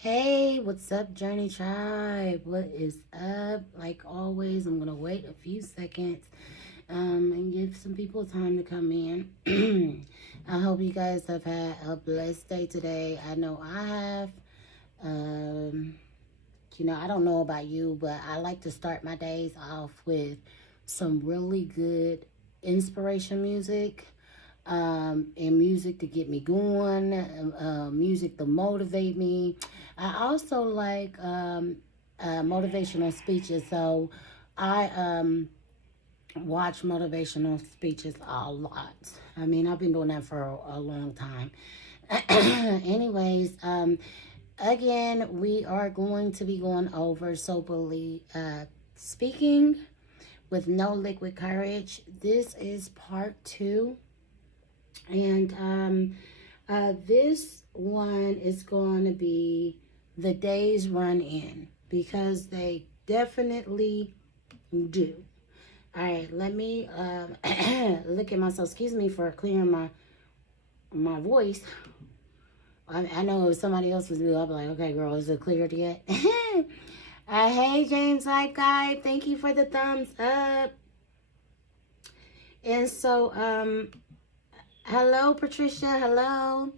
Hey, what's up, Journey Tribe? What is up? Like always, I'm gonna wait a few seconds and give some people time to come in. I hope you guys have had a blessed day today. I know I have. Um, I don't know about you, but I like to start my days off with some really good inspiration music. And music to get me going, music to motivate me. I also like motivational speeches, so I watch motivational speeches a lot. I mean, I've been doing that for a long time. Anyways, again, we are going to be going over soberly speaking with no liquid courage. This is part 2. And this one is going to be the days run in, because they definitely do. All right, let me look at myself. Excuse me for clearing my voice. I know if somebody else was doing, I'll be like, okay, girl, is it cleared yet? Hey, James Hype Guy, thank you for the thumbs up. And so, hello, Patricia. Hello.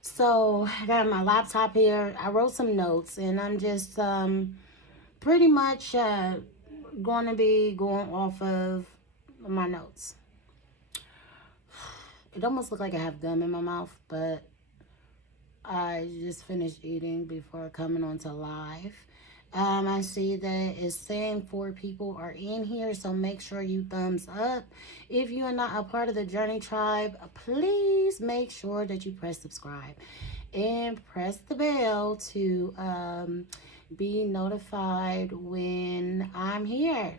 So I got my laptop here. I wrote some notes, and I'm just pretty much going to be going off of my notes. It almost looks like I have gum in my mouth, but I just finished eating before coming on to live. I see that it's saying 4 people are in here, so make sure you thumbs up. If you are not a part of the Journey Tribe, please make sure that you press subscribe and press the bell to be notified when I'm here.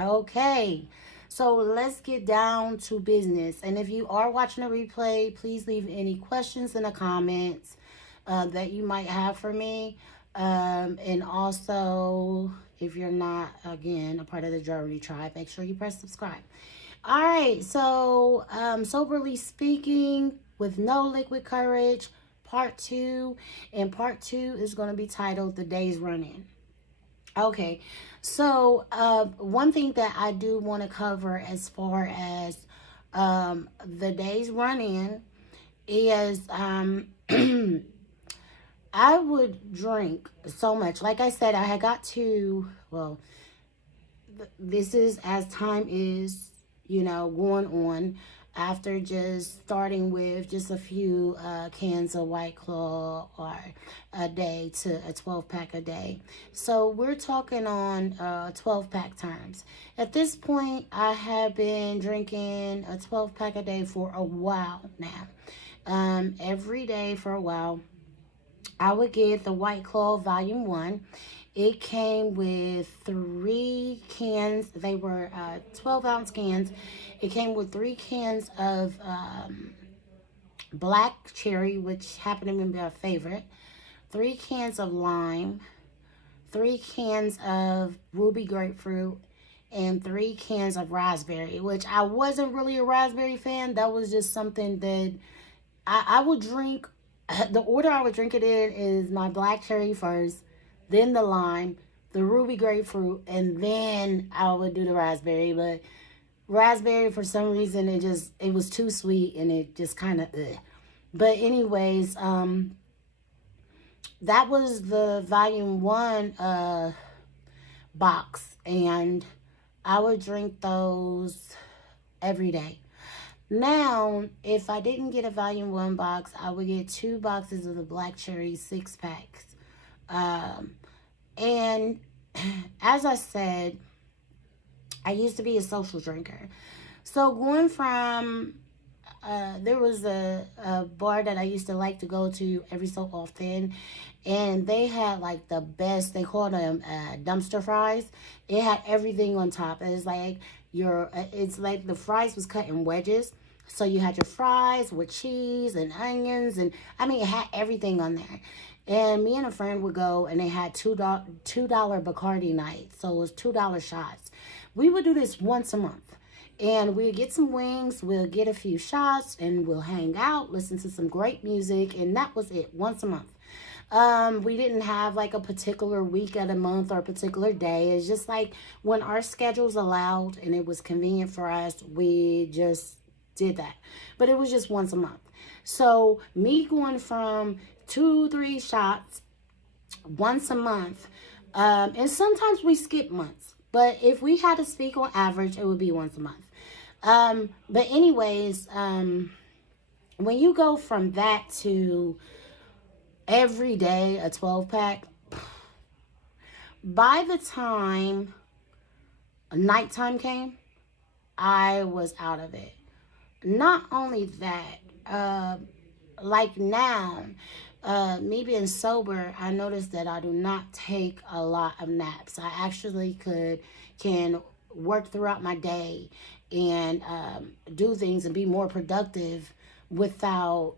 Okay, so let's get down to business. And if you are watching a replay, please leave any questions in the comments that you might have for me. And also, if you're not, again, a part of the Journey Tribe, make sure you press subscribe. All right, so soberly speaking with no liquid courage, part 2. And part 2 is going to be titled The Days Run In. Okay, so one thing that I do want to cover as far as the days run in is I would drink so much. Like I said, I had got to, well, this is as time is, going on, after just starting with just a few cans of White Claw or a day to a 12-pack a day. So we're talking on 12-pack terms. At this point, I have been drinking a 12-pack a day for a while now. Every day for a while. I would get the White Claw Volume 1. It came with 3 cans. They were 12-ounce cans. It came with 3 cans of black cherry, which happened to be my favorite. 3 cans of lime. 3 cans of ruby grapefruit. And 3 cans of raspberry, which I wasn't really a raspberry fan. That was just something that I would drink. The order I would drink it in is my black cherry first, then the lime, the ruby grapefruit, and then I would do the raspberry. But raspberry, for some reason, it was too sweet, and it just kind of But anyways, that was the Volume 1 box, and I would drink those every day. Now, if I didn't get a Volume 1 box, I would get 2 boxes of the black cherry 6-packs. And as I said, I used to be a social drinker. So going from, there was a bar that I used to like to go to every so often, and they had like the best, they called them dumpster fries. It had everything on top. It's like it's like the fries was cut in wedges. So you had your fries with cheese and onions, and I mean, it had everything on there. And me and a friend would go, and they had $2 Bacardi nights. So it was $2 shots. We would do this once a month. And we'd get some wings, we'll get a few shots, and we'll hang out, listen to some great music, and that was it, once a month. We didn't have like a particular week at a month or a particular day. It's just like when our schedules allowed and it was convenient for us, we just did that. But it was just once a month. So me going from 2, 3 shots once a month, and sometimes we skip months. But if we had to speak on average, it would be once a month. But anyways, when you go from that to every day a 12 pack, by the time nighttime came, I was out of it. Not only that, like now, me being sober, I noticed that I do not take a lot of naps. I actually can work throughout my day and do things and be more productive without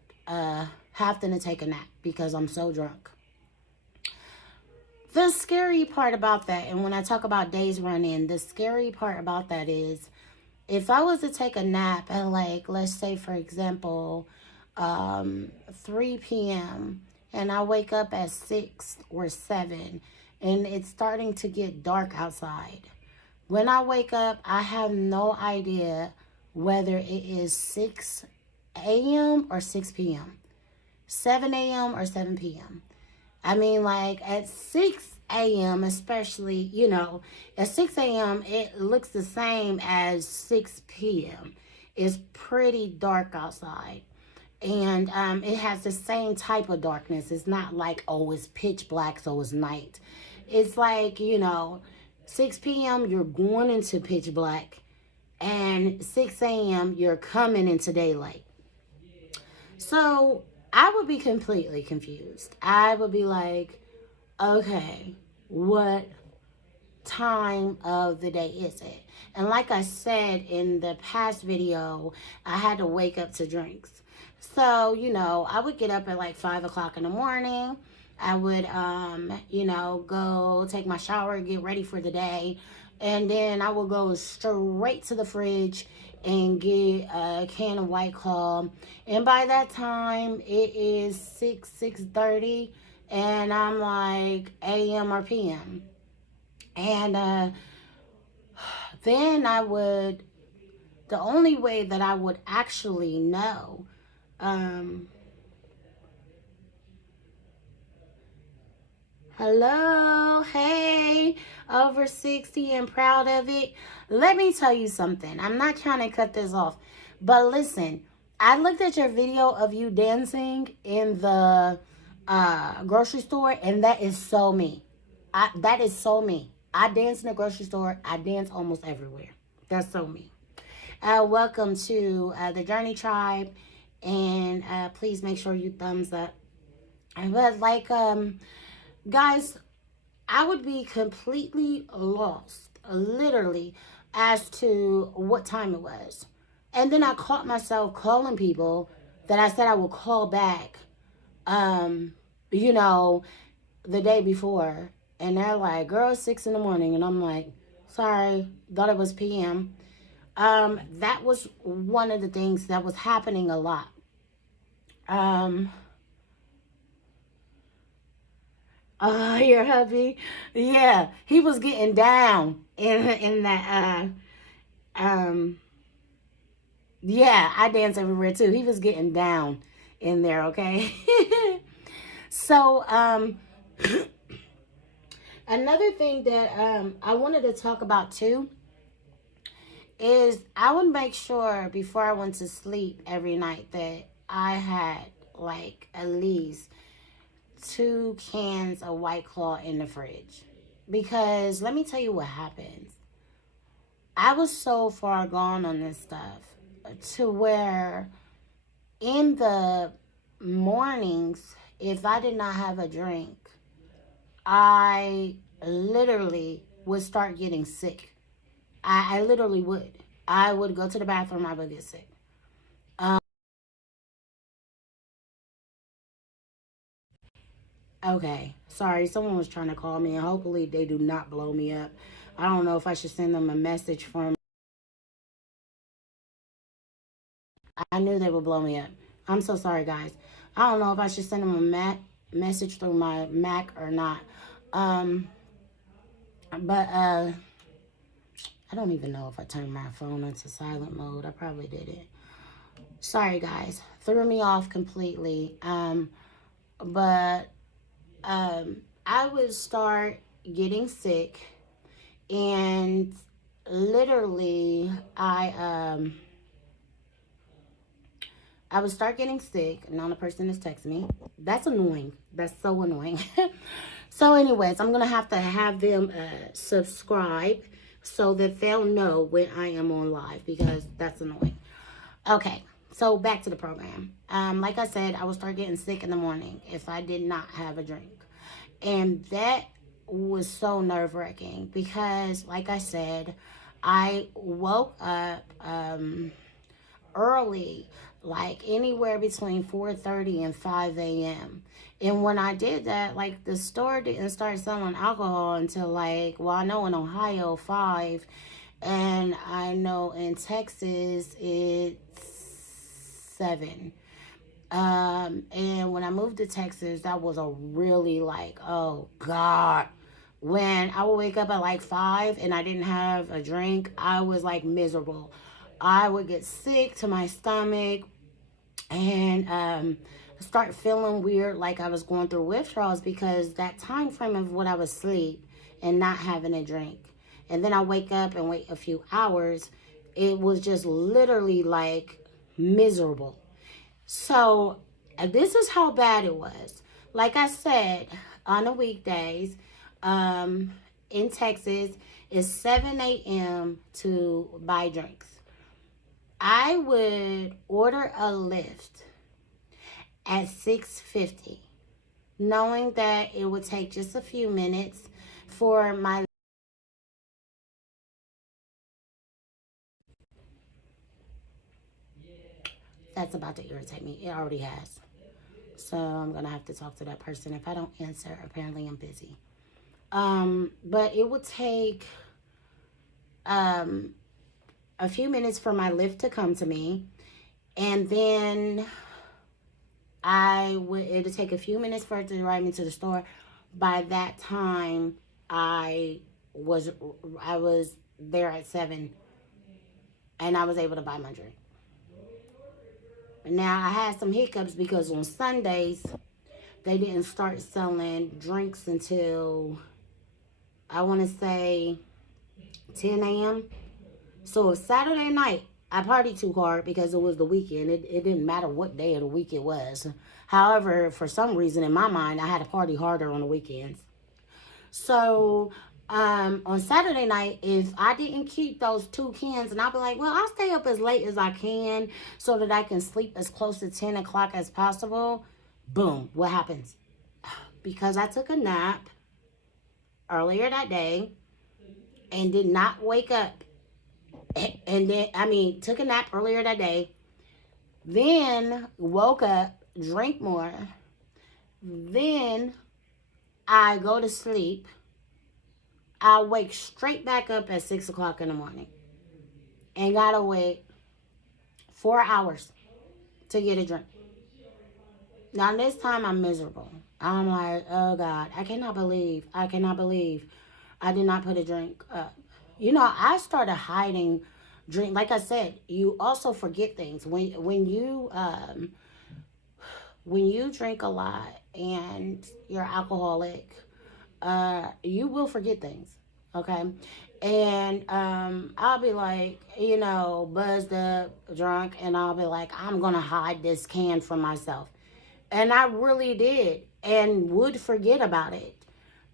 having to take a nap because I'm so drunk. The scary part about that, and when I talk about days running, the scary part about that is if I was to take a nap at, like, let's say, for example, 3 p.m., and I wake up at 6 or 7, and it's starting to get dark outside. When I wake up, I have no idea whether it is 6 a.m. or 6 p.m., 7 a.m. or 7 p.m. I mean, like at 6 a.m., especially, at 6 a.m., it looks the same as 6 p.m. It's pretty dark outside. And it has the same type of darkness. It's not like, oh, it's pitch black, so it's night. It's like, 6 p.m., you're going into pitch black, and 6 a.m., you're coming into daylight. So I would be completely confused. I would be like, okay, what time of the day is it? And like I said in the past video, I had to wake up to drinks. So, I would get up at like 5 o'clock in the morning. I would, go take my shower, get ready for the day. And then I would go straight to the fridge and get a can of White Claw. And by that time, it is 6:30, and I'm like a.m. or p.m. And then the only way that I would actually know, hello, hey, over 60 and proud of it. Let me tell you something. I'm not trying to cut this off, but listen, I looked at your video of you dancing in the grocery store, and that is so me. That is so me. I dance in the grocery store. I dance almost everywhere. That's so me. Welcome to the Journey Tribe, and please make sure you thumbs up. But guys, I would be completely lost, literally, as to what time it was. And then I caught myself calling people that I said I would call back, the day before. And they're like, girl, 6 in the morning. And I'm like, sorry, thought it was p.m. That was one of the things that was happening a lot. Your hubby, yeah, he was getting down in that. Yeah, I dance everywhere too. He was getting down in there. Okay, so another thing that I wanted to talk about too is I would make sure before I went to sleep every night that I had like at least 2 cans of White Claw in the fridge. Because let me tell you what happens. I was so far gone on this stuff to where in the mornings, if I did not have a drink, I literally would start getting sick. I literally would. I would go to the bathroom, I would get sick. Okay, sorry, someone was trying to call me, and hopefully they do not blow me up. I don't know if I should send them a message from. I knew they would blow me up. I'm so sorry, guys. I don't know if I should send them message through my Mac or not. Um, but I don't even know if I turned my phone into silent mode. I probably didn't. Sorry, guys. Threw me off completely. But I would start getting sick, and literally, I would start getting sick. Now the person is texting me. That's annoying. That's so annoying. So anyways, I'm going to have them subscribe so that they'll know when I am on live, because that's annoying. Okay, so back to the program. Like I said, I would start getting sick in the morning if I did not have a drink. And that was so nerve-wracking because, like I said, I woke up early, like anywhere between 4:30 and 5 a.m. And when I did that, like, the store didn't start selling alcohol until, like, well, I know in Ohio, 5, and I know in Texas it's 7. And when I moved to Texas, that was a really, like, oh God. When I would wake up at like 5 and I didn't have a drink, I was like miserable. I would get sick to my stomach and start feeling weird, like I was going through withdrawals, because that time frame of when I was asleep and not having a drink. And then I wake up and wait a few hours. It was just literally like miserable. So this is how bad it was. Like I said, on the weekdays, in Texas, it's 7 a.m. to buy drinks. I would order a Lyft at 6:50, knowing that it would take just a few minutes for my... That's about to irritate me. It already has. So I'm going to have to talk to that person. If I don't answer, apparently I'm busy. But it would take a few minutes for my Lyft to come to me. And then it'd take a few minutes for it to drive me to the store. By that time, I was there at 7, and I was able to buy my drink. Now, I had some hiccups because on Sundays, they didn't start selling drinks until, I want to say, 10 a.m. So Saturday night, I partied too hard because it was the weekend. It didn't matter what day of the week it was. However, for some reason in my mind, I had to party harder on the weekends. So on Saturday night, if I didn't keep those 2 cans, and I'll be like, well, I'll stay up as late as I can so that I can sleep as close to 10 o'clock as possible. Boom, what happens? Because I took a nap earlier that day and did not wake up. And then, took a nap earlier that day, then woke up, drank more, then I go to sleep. I wake straight back up at 6 o'clock in the morning and gotta wait 4 hours to get a drink. Now this time I'm miserable. I'm like, oh God, I cannot believe I did not put a drink up. You know, I started hiding drink. Like I said, you also forget things when you drink a lot and you're alcoholic. You will forget things, okay? And I'll be like, buzzed up, drunk, and I'll be like, I'm gonna hide this can from myself. And I really did, and would forget about it.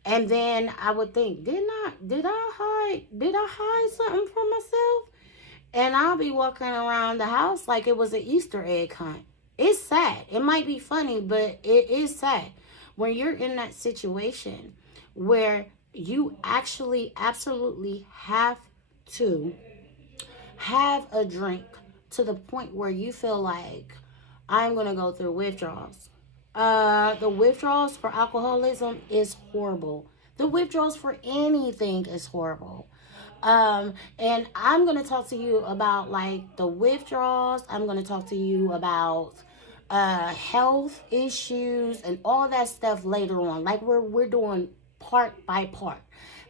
And then I would think, did I hide something from myself? And I'll be walking around the house like it was an Easter egg hunt. It's sad. It might be funny, but it is sad when you're in that situation where you actually absolutely have to have a drink to the point where you feel like, I'm going to go through withdrawals. The withdrawals for alcoholism is horrible. The withdrawals for anything is horrible. And I'm going to talk to you about, like, the withdrawals. I'm going to talk to you about health issues and all that stuff later on. Like we're doing part by part.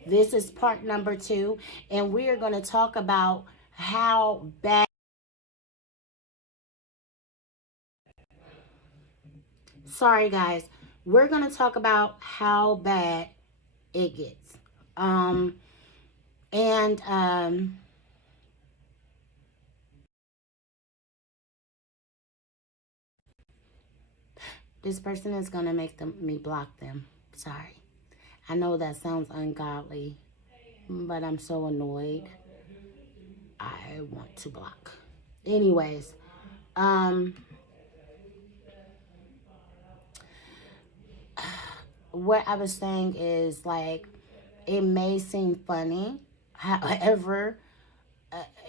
This is part number 2, and we are going to talk about how bad. Sorry, guys. We're going to talk about how bad it gets. And this person is going to make me block them. Sorry. I know that sounds ungodly, but I'm so annoyed. I want to block. Anyways, what I was saying is, like, it may seem funny, however,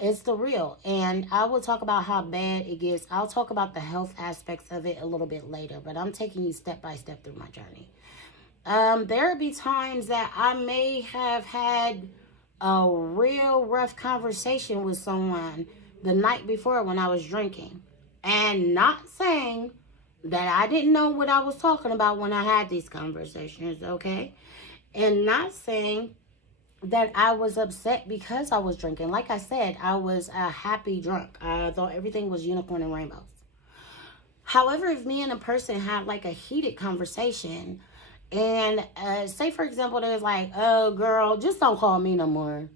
it's the real. And I will talk about how bad it gets. I'll talk about the health aspects of it a little bit later, but I'm taking you step by step through my journey. There'll be times that I may have had a real rough conversation with someone the night before when I was drinking, and not saying that I didn't know what I was talking about when I had these conversations, okay? And not saying that I was upset because I was drinking. Like I said, I was a happy drunk. I thought everything was unicorn and rainbows. However, if me and a person had like a heated conversation, and say for example, there's like, oh girl, just don't call me no more.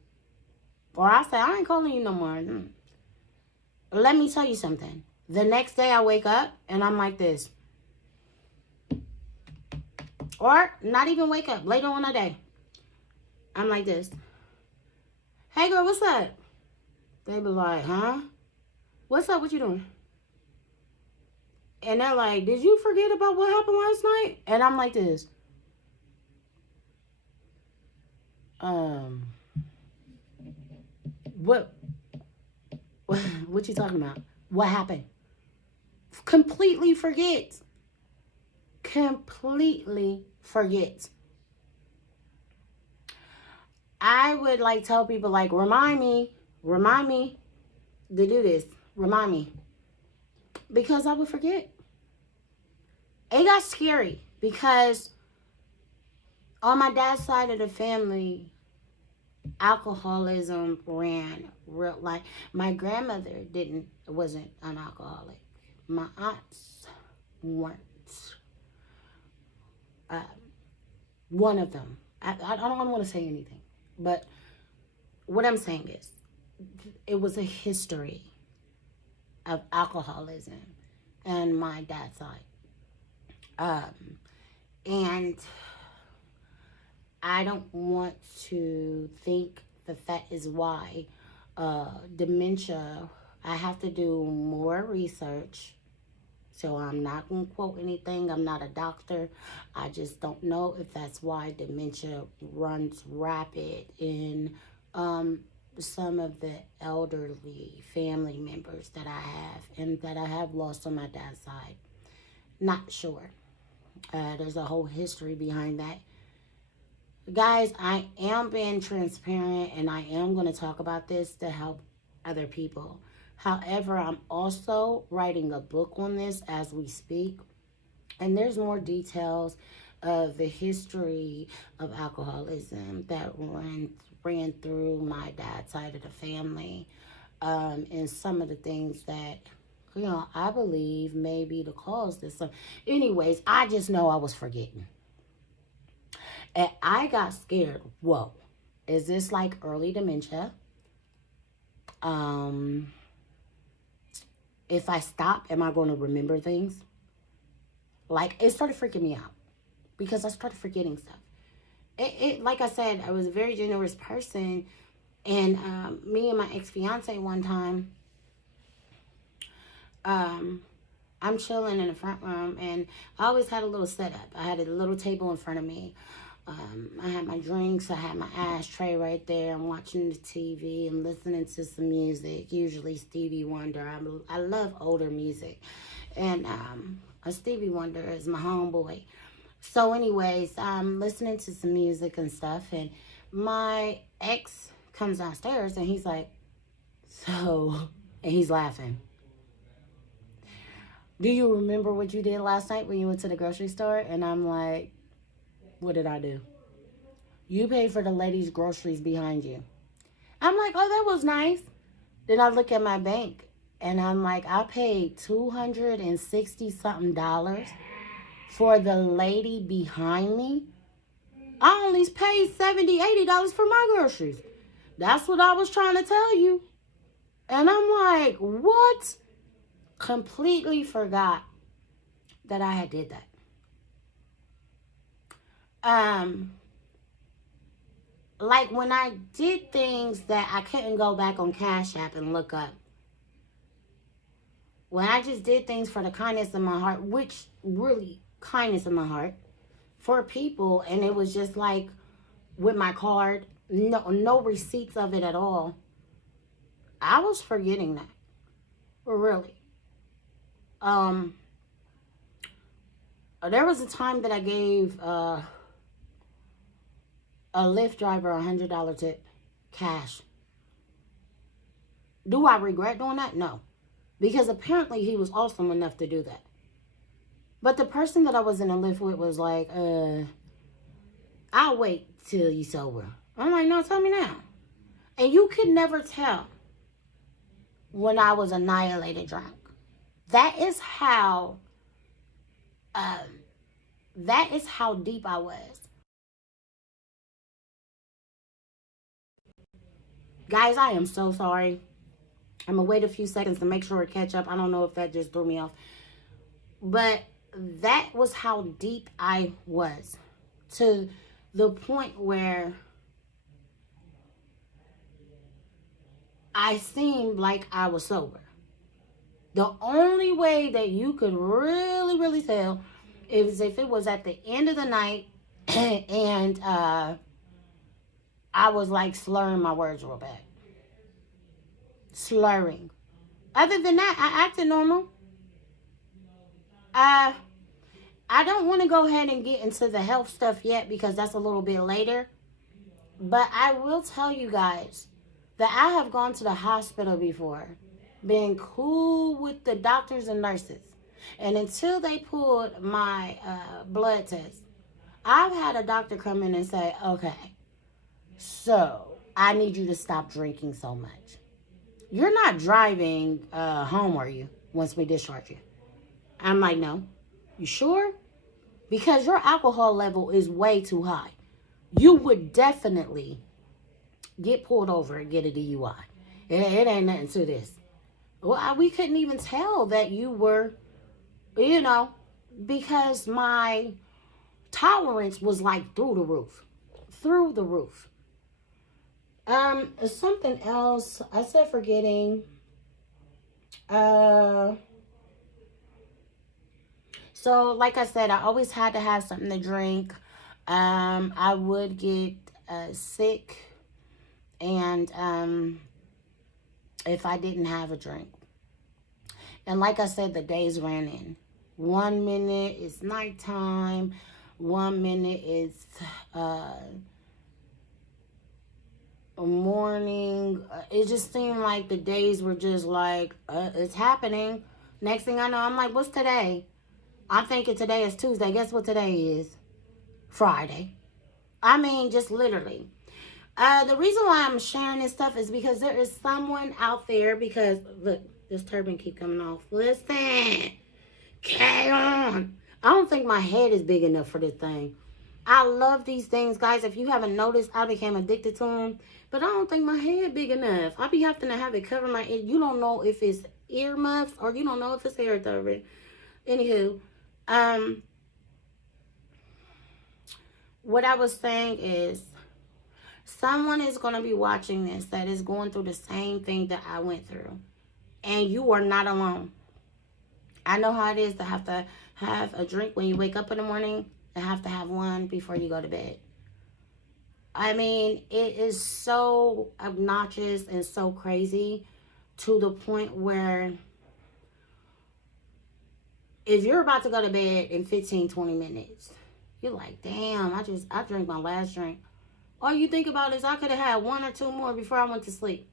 Or I say, I ain't calling you no more. Let me tell you something. The next day I wake up and I'm like this. Or not even wake up, later on the day. I'm like this. Hey girl, what's up? They be like, huh? What's up? What you doing? And they're like, did you forget about what happened last night? And I'm like this. What you talking about? What happened? Completely forget. Completely forget. I would like tell people, like, remind me to do this. Remind me. Because I would forget. It got scary because on my dad's side of the family, alcoholism ran real. Like, my grandmother wasn't an alcoholic. My aunts weren't. One of them. I don't want to say anything, but what I'm saying is, it was a history of alcoholism and my dad's side. And I don't want to think that is why dementia, I have to do more research. So I'm not going to quote anything. I'm not a doctor. I just don't know if that's why dementia runs rapid in some of the elderly family members that I have and that I have lost on my dad's side. Not sure. There's a whole history behind that. Guys, I am being transparent and I am going to talk about this to help other people. However, I'm also writing a book on this as we speak. And there's more details of the history of alcoholism that ran through my dad's side of the family. And some of the things that, I believe may be the cause of this. Anyways, I just know I was forgetting. And I got scared. Whoa. Is this like early dementia? If I stop, am I going to remember things? Like, it started freaking me out because I started forgetting stuff. It like I said, I was a very generous person. And me and my ex-fiance one time, I'm chilling in the front room, and I always had a little setup. I had a little table in front of me. I had my drinks. I had my ashtray right there. I'm watching the TV and listening to some music, usually Stevie Wonder. I love older music. And Stevie Wonder is my homeboy. So anyways, I'm listening to some music and stuff, and my ex comes downstairs, and he's like, and he's laughing. Do you remember what you did last night when you went to the grocery store? And I'm like, what did I do? You paid for the lady's groceries behind you. I'm like, oh, that was nice. Then I look at my bank and I'm like, I paid $260 something for the lady behind me. I only paid $70, $80 for my groceries. That's what I was trying to tell you. And I'm like, what? Completely forgot that I had did that. Like when I did things that I couldn't go back on Cash App and look up. When I just did things for the kindness of my heart, which really kindness of my heart for people, and it was just like with my card, no receipts of it at all. I was forgetting that. Really. There was a time that I gave a Lyft driver a $100 tip, cash. Do I regret doing that? No. Because apparently he was awesome enough to do that. But the person that I was in a Lyft with was like, I'll wait till you sober. I'm like, no, tell me now. And you could never tell when I was annihilated drunk. That is how deep I was. Guys, I am so sorry. I'm going to wait a few seconds to make sure it catch up. I don't know if that just threw me off. But that was how deep I was. To the point where I seemed like I was sober. The only way that you could really, really tell is if it was at the end of the night and I was like slurring my words real bad. Slurring. Other than that, I acted normal. I don't want to go ahead and get into the health stuff yet because that's a little bit later. But I will tell you guys that I have gone to the hospital before, been cool with the doctors and nurses. And until they pulled my blood test, I've had a doctor come in and say, okay, so I need you to stop drinking so much. You're not driving home, are you, once we discharge you? I'm like, no. You sure? Because your alcohol level is way too high. You would definitely get pulled over and get a DUI. It ain't nothing to this. Well, we couldn't even tell that you were, because my tolerance was like through the roof. Through the roof. Something else. I said forgetting. So, like I said, I always had to have something to drink. I would get sick, and if I didn't have a drink. And like I said, the days ran in. 1 minute is nighttime. 1 minute is morning. It just seemed like the days were just like, it's happening. Next thing I know, I'm like, what's today? I'm thinking today is Tuesday. Guess what today is? Friday. I mean, just literally. The reason why I'm sharing this stuff is because there is someone out there, because, look, this turban keep coming off. Listen. Carry on. I don't think my head is big enough for this thing. I love these things, guys. If you haven't noticed, I became addicted to them. But I don't think my head big enough. I be having to have it cover my ear. You don't know if it's earmuffs or you don't know if it's hair cover. Anywho, what I was saying is, someone is going to be watching this that is going through the same thing that I went through. And you are not alone. I know how it is to have a drink when you wake up in the morning and have to have one before you go to bed. I mean, it is so obnoxious and so crazy to the point where if you're about to go to bed in 15, 20 minutes, you're like, damn, I drank my last drink. All you think about is I could have had one or two more before I went to sleep.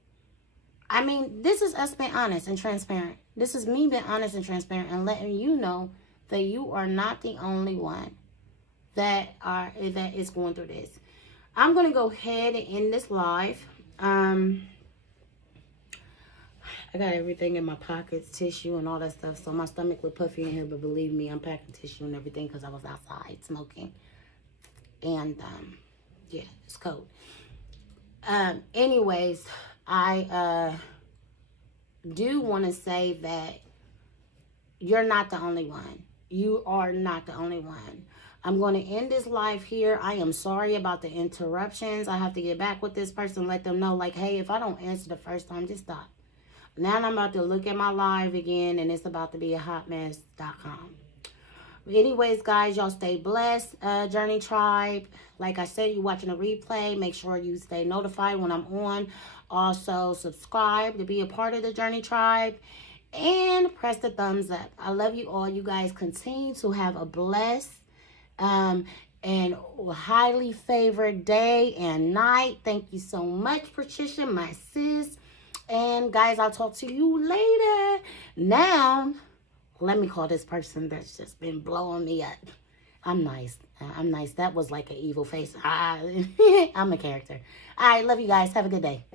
I mean, this is us being honest and transparent. This is me being honest and transparent and letting you know that you are not the only one that is going through this. I'm going to go ahead and end this live. I got everything in my pockets, tissue and all that stuff. So my stomach was puffy in here, but believe me, I'm packing tissue and everything because I was outside smoking. And yeah, it's cold. Anyways, I do want to say that you're not the only one. You are not the only one. I'm going to end this live here. I am sorry about the interruptions. I have to get back with this person, let them know, like, hey, if I don't answer the first time, just stop. Now I'm about to look at my live again, and it's about to be a hotmess.com. Anyways, guys, y'all stay blessed, Journey Tribe. Like I said, you watching a replay. Make sure you stay notified when I'm on. Also, subscribe to be a part of the Journey Tribe. And press the thumbs up. I love you all. You guys continue to have a blessed and highly favored day and night. Thank you so much, Patricia, my sis. And guys, I'll talk to you later. Now, let me call this person that's just been blowing me up. I'm nice. I'm nice. That was like an evil face. I'm a character. All right, love you guys. Have a good day.